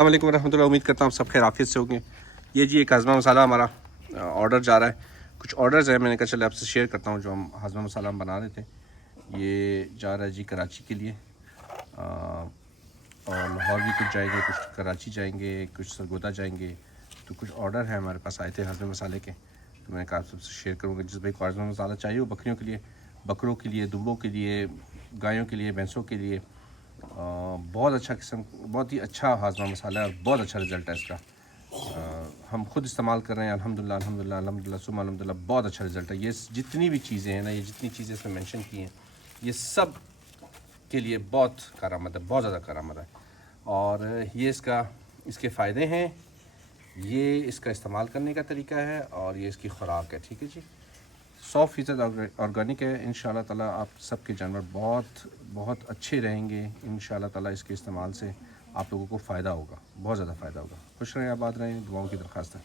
अस्सलाम वालेकुम रहमतुल्लाह। उम्मीद करता हूँ सब खैर आफियत से होंगे। ये जी एक हाजमा मसाला हमारा ऑर्डर जा रहा है। कुछ ऑर्डर्स हैं, मैंने कहा चले आपसे शेयर करता हूँ जो हम हाजमा मसाला हम बना रहे थे। ये जा रहा है जी कराची के लिए, और लाहौर भी कुछ जाएंगे, कुछ कराची जाएंगे, कुछ सरगोदा जाएंगे। तो कुछ ऑर्डर हैं हमारे पास आए थे हाजमा मसाले के, तो मैंने कहा आप सबसे शेयर करूँगा। जिस भाई को हाजमा मसाला चाहिए वो बकरियों के लिए, बकरों के लिए, दुम्बों के लिए, गायों के लिए, भैंसों के लिए, बहुत अच्छा किस्म, बहुत ही अच्छा हाजमा मसाला है और बहुत अच्छा रिज़ल्ट है इसका। हम खुद इस्तेमाल कर रहे हैं, अल्हम्दुलिल्लाह अल्हम्दुलिल्लाह अल्हम्दुलिल्लाह सुम्मा अल्हम्दुलिल्लाह, बहुत अच्छा रिज़ल्ट है। ये जितनी भी चीज़ें हैं ना, ये जितनी चीज़ें इसमें मेंशन की हैं, ये सब के लिए बहुत कारआमद है, बहुत ज़्यादा कारआमद है। और ये इसके फ़ायदे हैं, ये इसका इस्तेमाल करने का तरीका है, और ये इसकी ख़ुराक है। ठीक है जी, 100% ऑर्गेनिक है। इंशाल्लाह ताला आप सबके जानवर बहुत बहुत अच्छे रहेंगे। इंशाल्लाह ताला इसके इस्तेमाल से आप लोगों को फ़ायदा होगा, बहुत ज़्यादा फ़ायदा होगा। खुश रहें, आबाद रहें, दुआओं की दरख्वास्त है।